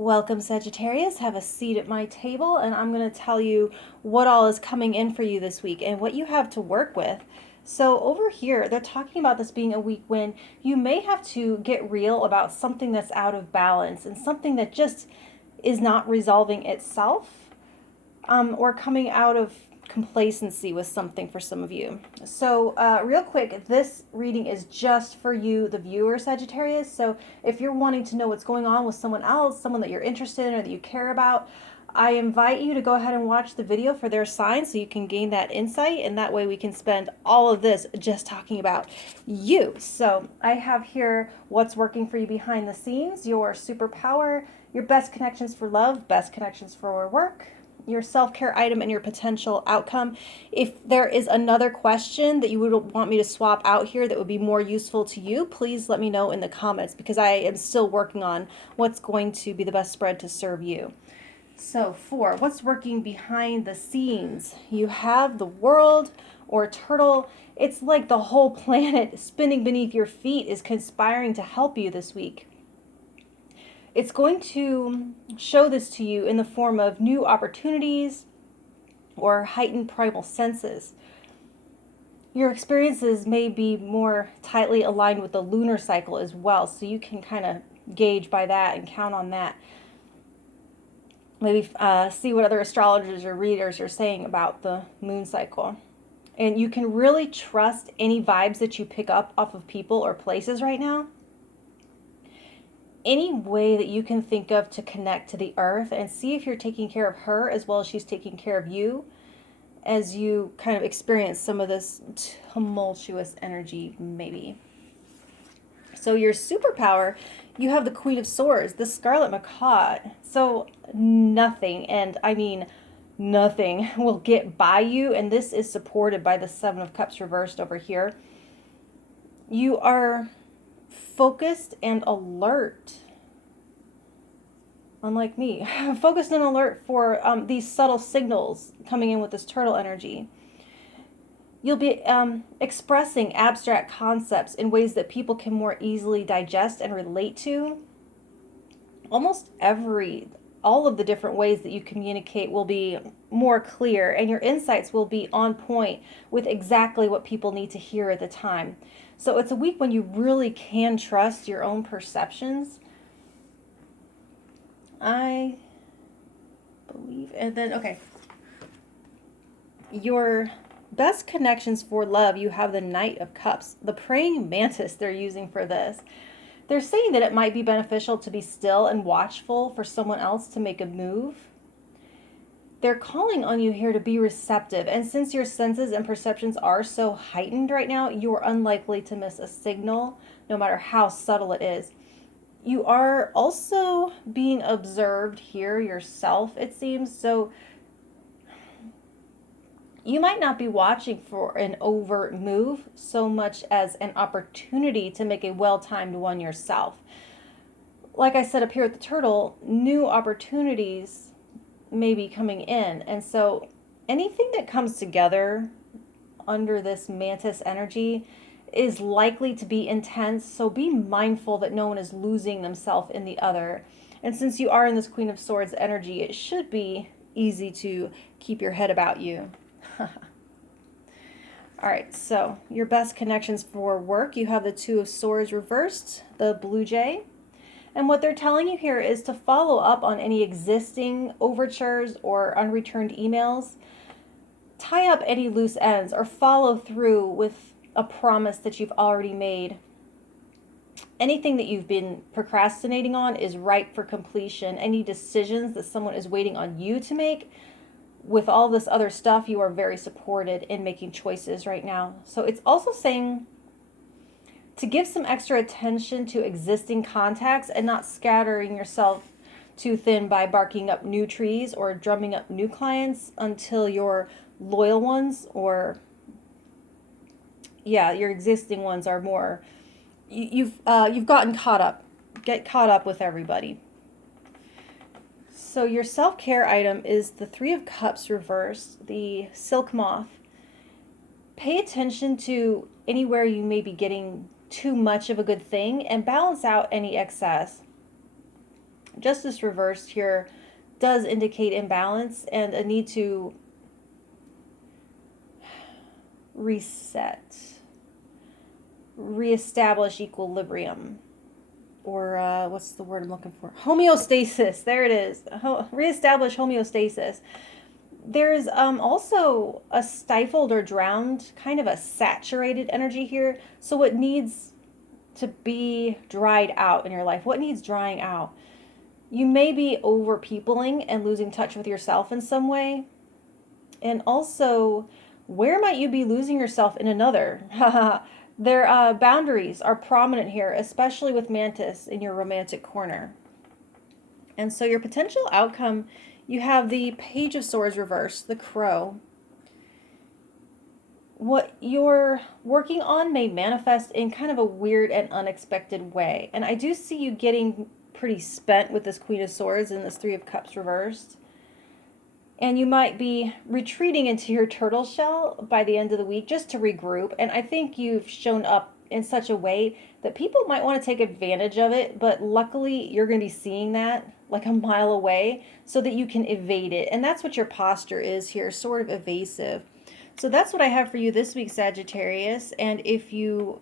Welcome, Sagittarius. Have a seat at my table, and I'm going to tell you what all is coming in for you this week and what you have to work with. So, over here, they're talking about this being a week when you may have to get real about something that's out of balance and something that just is not resolving itself, or coming out of complacency with something for some of you. So, real quick, this reading is just for you, the viewer, Sagittarius. So, if you're wanting to know what's going on with someone else, someone that you're interested in or that you care about, I invite you to go ahead and watch the video for their sign so you can gain that insight, and that way we can spend all of this just talking about you. So, I have here what's working for you behind the scenes, your superpower, your best connections for love, best connections for work, your self-care item, and your potential outcome. If there is another question that you would want me to swap out here that would be more useful to you, please let me know in the comments, because I am still working on what's going to be the best spread to serve you. So for what's working behind the scenes, you have the world or turtle. It's like the whole planet spinning beneath your feet is conspiring to help you this week. It's going to show this to you in the form of new opportunities or heightened primal senses. Your experiences may be more tightly aligned with the lunar cycle as well, so you can kind of gauge by that and count on that. Maybe see what other astrologers or readers are saying about the moon cycle. And you can really trust any vibes that you pick up off of people or places right now. Any way that you can think of to connect to the earth and see if you're taking care of her as well as she's taking care of you as you kind of experience some of this tumultuous energy maybe. So your superpower, you have the Queen of Swords, the Scarlet Macaw. So nothing, and I mean nothing, will get by you, and this is supported by the Seven of Cups reversed over here. You are focused and alert, unlike me. Focused and alert for these subtle signals coming in with this turtle energy. You'll be expressing abstract concepts in ways that people can more easily digest and relate to. All of the different ways that you communicate will be more clear, and your insights will be on point with exactly what people need to hear at the time. So it's a week when you really can trust your own perceptions, I believe. And then, okay, your best connections for love, you have the Knight of Cups, the praying mantis they're using for this. They're saying that it might be beneficial to be still and watchful for someone else to make a move. They're calling on you here to be receptive, and since your senses and perceptions are so heightened right now, you're unlikely to miss a signal, no matter how subtle it is. You are also being observed here yourself, it seems, so you might not be watching for an overt move so much as an opportunity to make a well-timed one yourself. Like I said up here at the turtle, new opportunities may be coming in. And so anything that comes together under this mantis energy is likely to be intense. So be mindful that no one is losing themselves in the other. And since you are in this Queen of Swords energy, it should be easy to keep your head about you. All right, so your best connections for work, you have the Two of Swords reversed, the Blue Jay. And what they're telling you here is to follow up on any existing overtures or unreturned emails. Tie up any loose ends or follow through with a promise that you've already made. Anything that you've been procrastinating on is ripe for completion. Any decisions that someone is waiting on you to make, with all this other stuff, you are very supported in making choices right now. So it's also saying to give some extra attention to existing contacts and not scattering yourself too thin by barking up new trees or drumming up new clients until your loyal ones or your existing ones are more, you've gotten caught up. Get caught up with everybody. So your self-care item is the Three of Cups reversed, the Silk Moth. Pay attention to anywhere you may be getting too much of a good thing and balance out any excess. Justice reversed here does indicate imbalance and a need to reset, reestablish equilibrium, or what's the word I'm looking for? Homeostasis. There it is. Reestablish homeostasis. There's also a stifled or drowned, kind of a saturated energy here. So what needs to be dried out in your life? What needs drying out? You may be over peopling and losing touch with yourself in some way. And also, where might you be losing yourself in another? Their boundaries are prominent here, especially with Mantis in your romantic corner. And so your potential outcome, you have the Page of Swords reversed, the Crow. What you're working on may manifest in kind of a weird and unexpected way. And I do see you getting pretty spent with this Queen of Swords and this Three of Cups reversed. And you might be retreating into your turtle shell by the end of the week just to regroup. And I think you've shown up in such a way that people might want to take advantage of it. But luckily, you're going to be seeing that like a mile away so that you can evade it. And that's what your posture is here, sort of evasive. So that's what I have for you this week, Sagittarius. And if you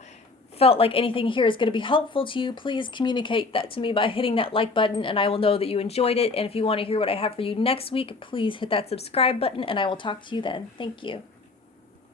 felt like anything here is going to be helpful to you, please communicate that to me by hitting that like button and I will know that you enjoyed it. And if you want to hear what I have for you next week, please hit that subscribe button and I will talk to you then. Thank you.